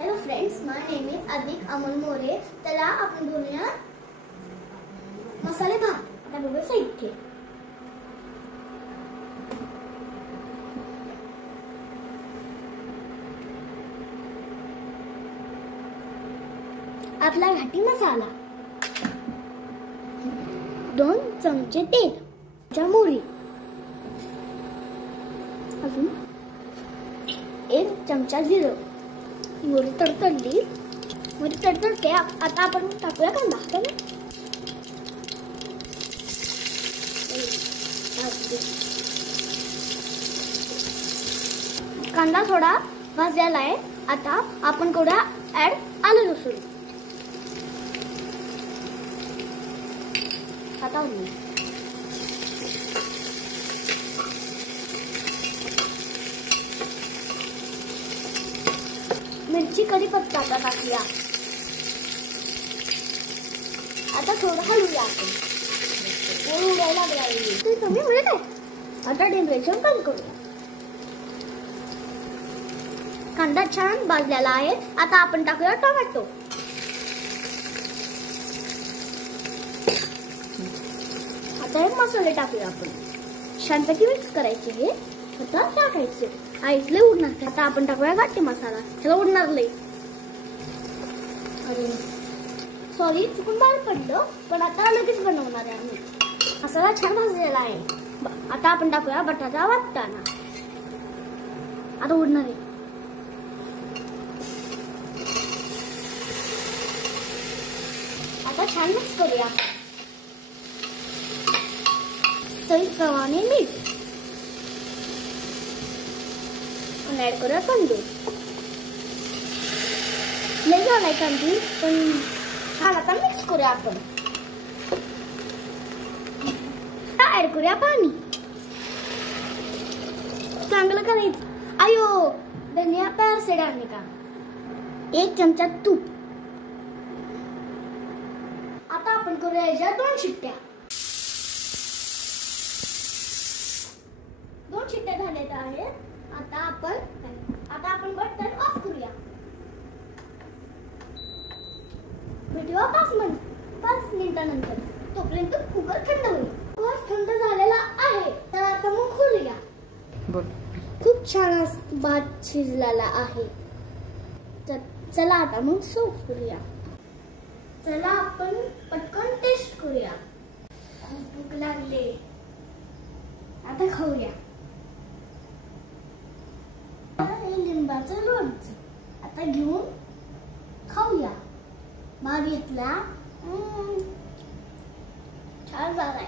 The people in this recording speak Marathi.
Hello friends, my name is Adik Amal More. चला आपण बोलूया मसाले भात. आता बघूया साहित्य. आपला घाटी मसाला, 2 चमचे तेल, मोहरी, अजून 1 चमचा जिरं. मोहरी तडतडली, मोहरी तडतडते. आता आपण टाकूया कांदा. कांदा थोडा भाजलेला आहे. आता आपण थोडा ऍड आलं लसूण. आता मिरची कढीपत्ता टाकूया. आता थोडं हलवूया आपण. उडायला लागला ते कमी होईल काय. आता टेम्परेचर कमी करूया. कांदा छान भाजलेला आहे. आता आपण टाकूया टोमॅटो. आता हे मसाले टाकूया आपण. छानपैकी मिक्स करायचे. हे आता टाकायचे. आईसले उडणार. आता आपण टाकूया घाटी मसाला. त्याला उडणार लई. अरे सॉरी, चुकून बाहेर पडलं. पण आता लगेच बनवणार आहे आम्ही. मसाला छान भाजलेला आहे. आता आपण टाकूया बटाटा वाटताना. आता उडणार आहे. आता छान मिक्स करूया. चवीप्रमाणे मीठ ऍड करूया. तांदूळ लय झालाय तांदूळ, पण छान. आता मिक्स करूया आपण. ऍड करूया पाणी. चांगलं करायचं. आयो धनिया प्यार से डालने का. 1 चमचा तूप. आता आपण करूया याच्या 2 शिट्ट्या. 2 शिट्ट्या झालेल्या आहेत. आता आपण बटन ऑफ करूया. व्हिडिओ 5 मिनिटानंतर. तोपर्यंत कुकर थंड होईल. कुकर थंड झालेला आहे. तर आता मग खोलूया. खूप छान भात शिजलेला आहे. तर चला आता मग सर्व करूया. चला आपण पटकन टेस्ट करूया. खूप भूक लागले. आता खाऊया. लिंबाचं लोणचं आता घेऊन खाऊया. भात घेतला. छान झालाय.